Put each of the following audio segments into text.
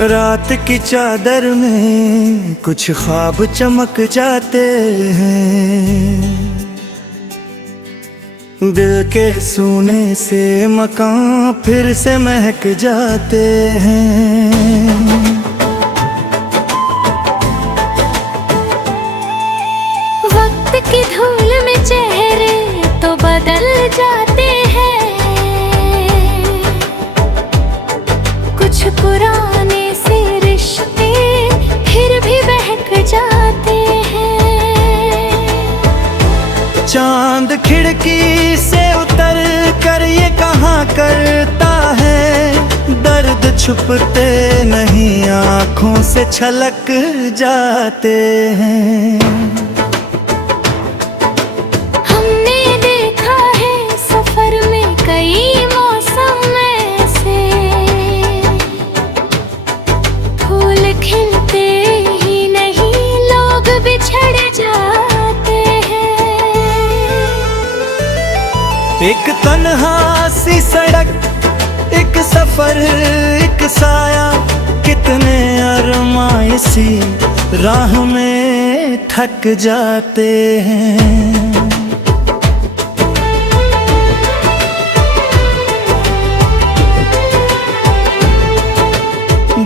रात की चादर में कुछ ख्वाब चमक जाते हैं। दिल के सूने से मकान फिर से महक जाते हैं। वक्त की धूल में चेहरे तो बदल जाते हैं। कुछ पुराने से रिश्ते फिर भी बहक जाते हैं। चांद खिड़की से उतर कर ये कहाँ करता है, दर्द छुपते नहीं आँखों से छलक जाते हैं। हमने देखा है सफर में कई मौसम ऐसे, फूल खिलते ही नहीं लोग बिछड़ जाते हैं। एक तन्हा सी सड़क, एक सफर, एक साया, कितने अरमां इसी राह में थक जाते हैं।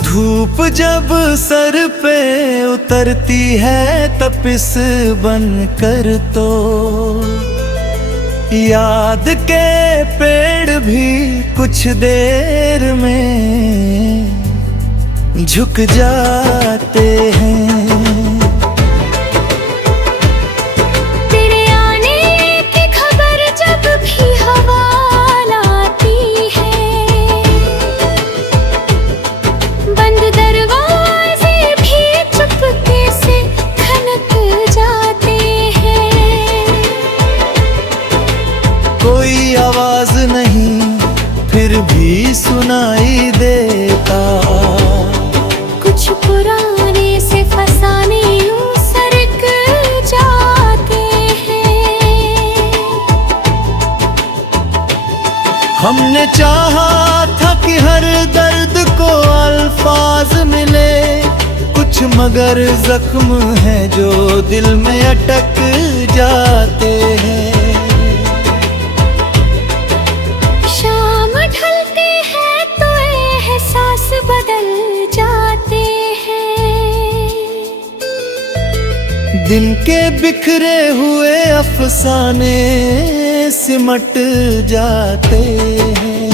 धूप जब सर पे उतरती है तपिस बन कर, तो याद के पेड़ भी कुछ देर में झुक जाते हैं। तेरे आने की खबर जब भी हवा लाती है, बंद दरवाजे भी चुपके से खनक जाते हैं। कोई आवाज नहीं फिर भी सुनाई देता, कुछ पुराने से फसाने यूं सरक जाते हैं। हमने चाहा था कि हर दर्द को अल्फाज मिले, कुछ मगर जख्म है जो दिल में अटक जाते हैं। शाम ढलते हैं तो एहसास बदल जाते हैं। दिन के बिखरे हुए अफसाने सिमट जाते हैं।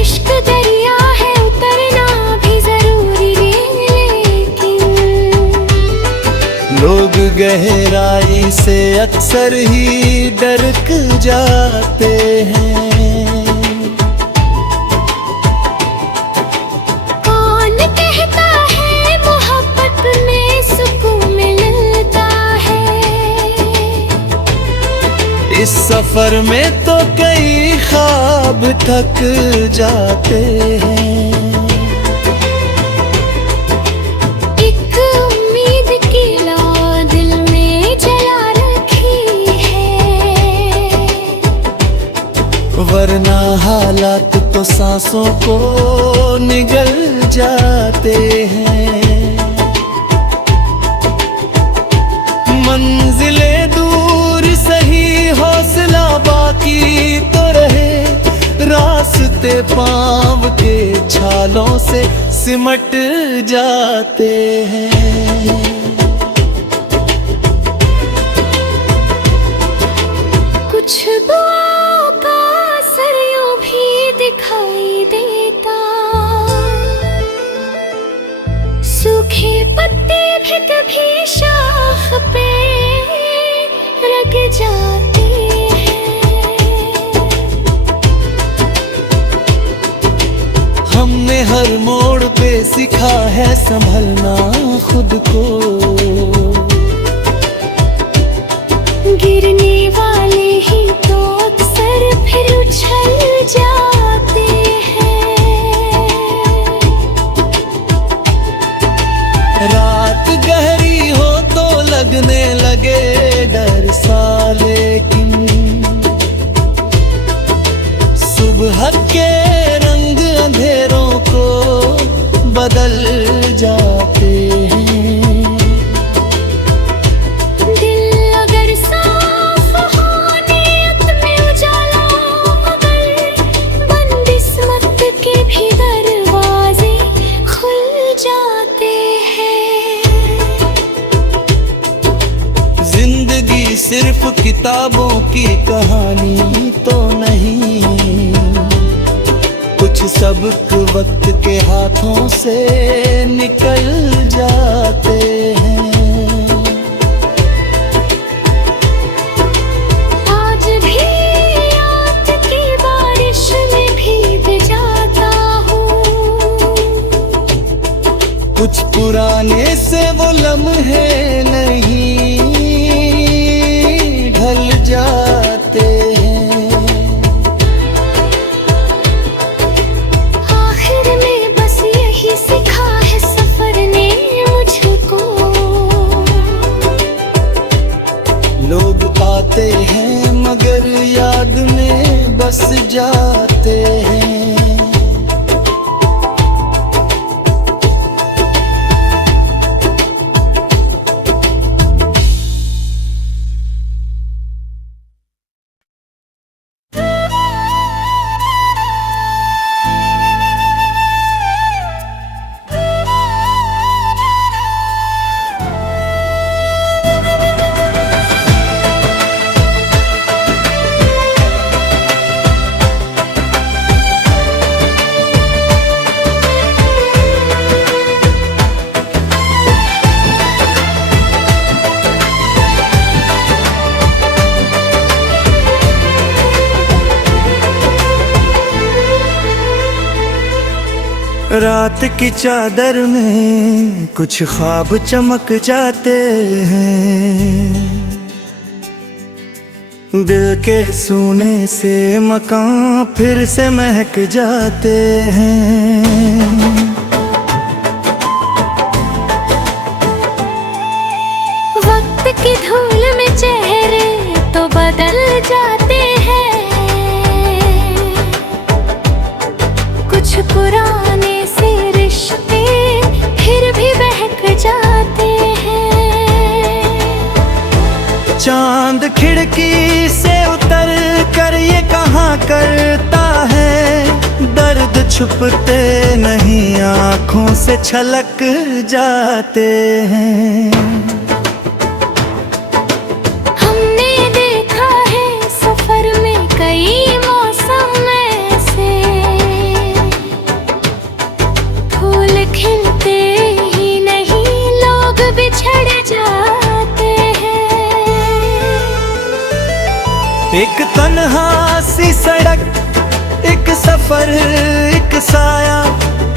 इश्क दरिया है उतरना भी जरूरी, लेकिन लोग गहराई से अक्सर ही डरक जाते हैं। कौन कहता है मोहब्बत में सुकून मिलता है। इस सफर में तो कई ख्वाब थक जाते हैं। एक उम्मीद की लौ दिल में जला रखी है, वरना हालात तो सांसों को निगल जाते हैं। मंजिले दूर सही हौसला बाकी तो रहे, रास्ते पाँव के छालों से सिमट जाते हैं। कुछ दुआओं का असर यूं भी दिखाई देता, सूखे पत्ते भी कभी शाख पे लग जाते हैं। हमने हर मोड़ पे सीखा है संभलना खुद को, गिरने वाले ही तो अक्सर फिर उछल जाते हैं। रात गहरी हो तो लगने लगे डर सा, लेकिन सुबह सुबह के रंग अंधेरों को बदल जाते हैं। दिल अगर साफ हो नीयत में उजाला, मगर बदकिस्मत के भी दरवाजे खुल जाते हैं। जिंदगी सिर्फ किताबों की कहानी तो नहीं, कुछ सबक वक्त के हाथों से निकल जाते हैं। आज भी याद की बारिश में भीग जाता हूँ। कुछ पुराने से वो लम्हे नहीं ढल जाते हैं। आखिर में बस यही सिखा है सफर ने मुझको, लोग आते हैं मगर याद में बस जाते हैं। रात की चादर में कुछ ख्वाब चमक जाते हैं। दिल के सूने से मकान फिर से महक जाते हैं। वक्त की धूल में चेहरे तो बदल जाते हैं। कुछ पुराने से रिश्ते फिर भी बहक जाते हैं। चांद खिड़की से उतर कर ये कहाँ करता है, दर्द छुपते नहीं आँखों से छलक जाते हैं। हमने देखा है सफर में कई मौसम ऐसे, फूल खिलते ही नहीं लोग बिछड़ जाते हैं। एक तन्हा सी सड़क, एक सफर, एक साया,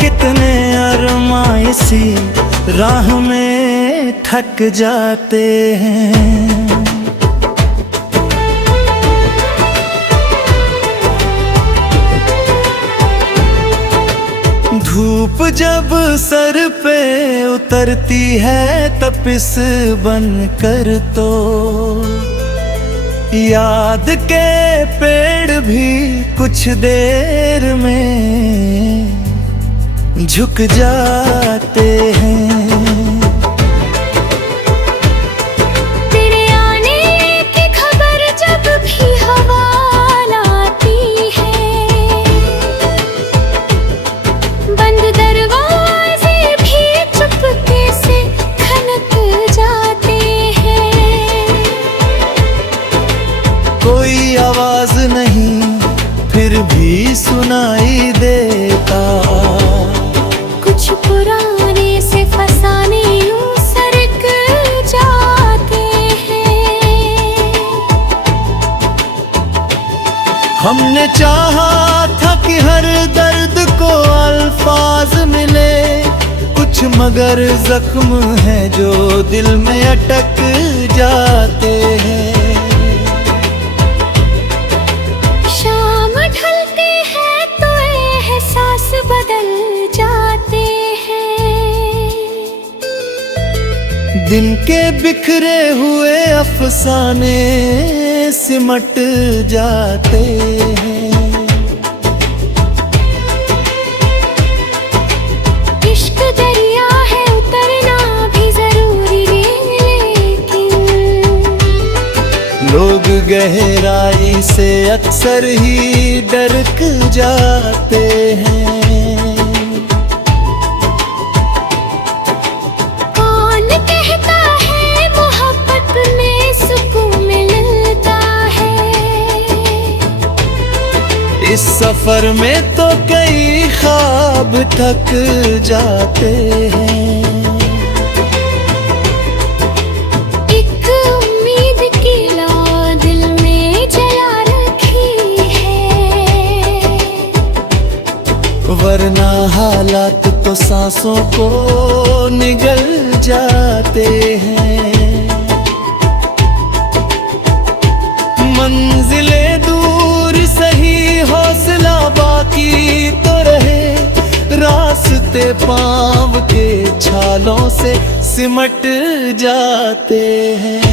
कितने अरमां इसी राह में थक जाते हैं। धूप जब सर पे उतरती है तपिस बन कर, तो याद के पेड़ भी कुछ देर में झुक जाते हैं। तेरे आने की खबर जब भी हवा लाती है, बंद दरवाजे भी चुपके से खनक जाते हैं। कोई आवाज नहीं फिर भी सुनाई देता, कुछ पुराने से फसाने यूं सरक जाते हैं। हमने चाहा था कि हर दर्द को अल्फाज मिले, कुछ मगर जख्म है जो दिल में अटक जाते हैं। शाम ढलते हैं तो एहसास बदल जाते हैं। दिन के बिखरे हुए अफसाने सिमट जाते हैं। गहराई से अक्सर ही डरक जाते हैं। कौन कहता है मोहब्बत में सुकून मिलता है। इस सफर में तो कई ख्वाब थक जाते हैं। एक उम्मीद की लौ दिल में जला रखी है, वरना हालात तो सांसों को निगल जाते हैं। मंजिलें दूर सही, हौसला बाकी तो रहे, रास्ते पाँव के छालों से सिमट जाते हैं।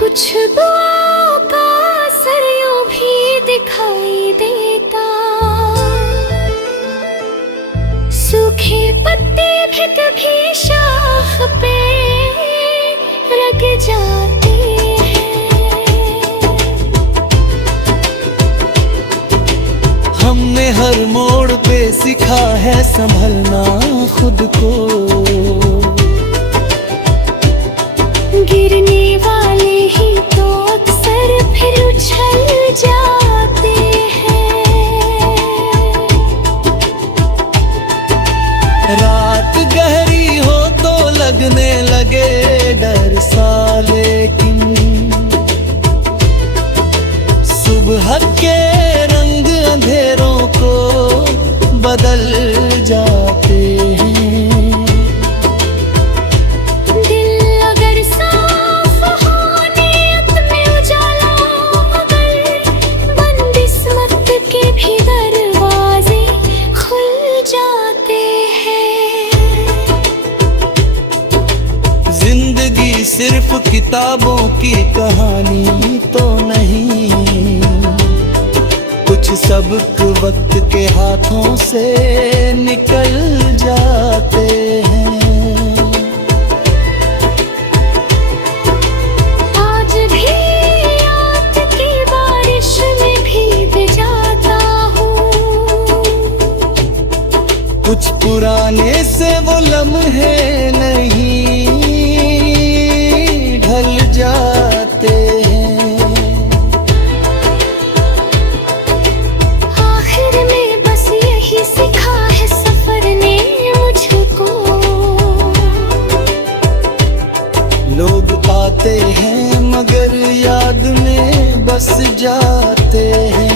कुछ दुआओं का असर यूं भी दिखाई देता। सूखे पत्ते भी कभी शाख पे रख जाते हैं। हमने हर मोड़ पे सीखा है संभलना खुद को। गिरने वाले ही तो अक्सर फिर उछल जाते हैं। रात गहरी हो तो लगने लगे डर सा, लेकिन सुबह के रंग अंधेरों को बदल जाते हैं। दिल अगर साफ हो, नीयत में उजाला, मगर बंदिस्मत के भी दरवाजे खुल जाते हैं। जिंदगी सिर्फ किताबों की कहानी तो नहीं, कुछ सबक वक्त के हाथों से निकल जाते हैं। आज भी याद की बारिश में भीग जाता हूँ। कुछ पुराने से वो लम्हे नहीं ढल जाते हैं। आखिर में बस यही सिखा है सफर ने मुझको। लोग आते हैं मगर याद में बस जाते हैं।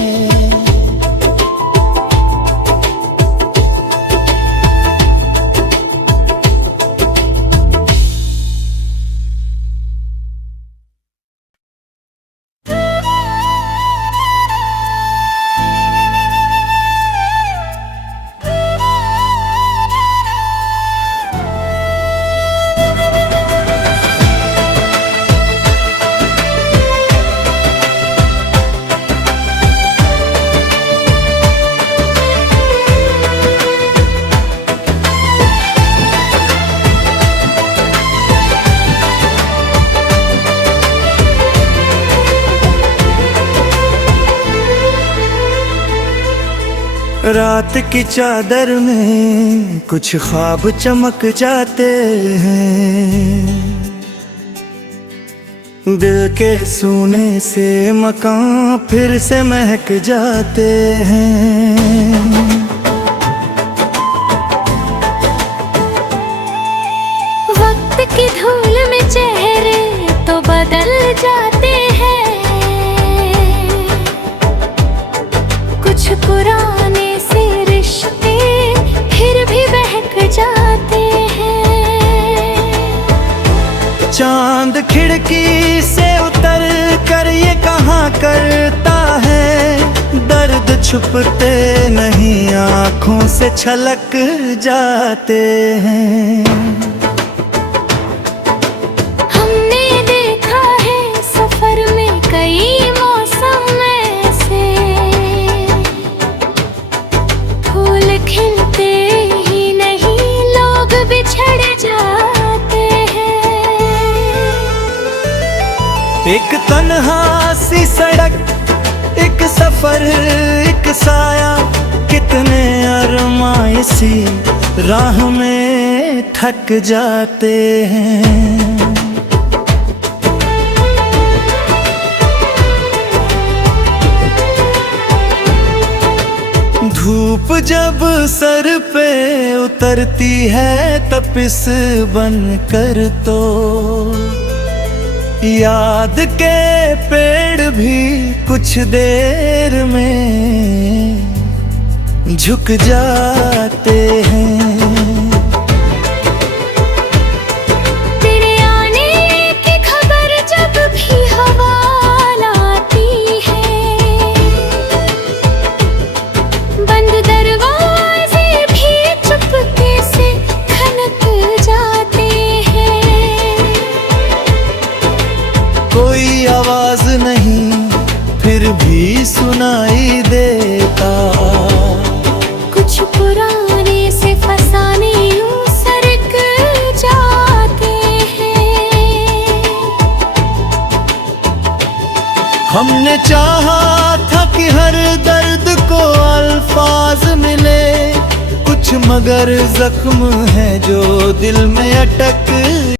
रात की चादर में कुछ ख्वाब चमक जाते हैं। दिल के सूने से मकान फिर से महक जाते हैं। वक्त की धूल में चेहरे तो बदल जाते हैं। कुछ पुराने से रिश्ते फिर भी बहक जाते हैं। चांद खिड़की से उतर कर ये कहाँ करता है, दर्द छुपते नहीं आँखों से छलक जाते हैं। हमने देखा है सफर में कई मौसम ऐसे, फूल खिलते ही नहीं लोग बिछड़ जाते एक तन्हा सी सड़क, एक सफर, एक साया, कितने अरमां इसी राह में थक जाते हैं। धूप जब सर पे उतरती है तपिस बन कर, तो याद के पेड़ भी कुछ देर में झुक जाते हैं। तेरे आने की खबर जब भी हवा लाती है, बंद दरवाजे भी चुपके से खनक जाते हैं। कोई आवाज नहीं फिर भी सुनाई देता, कुछ पुराने से फसाने यूं सरक जाते हैं। हमने चाहा था कि हर दर्द को अल्फाज मिले कुछ, मगर जख्म है जो दिल में अटक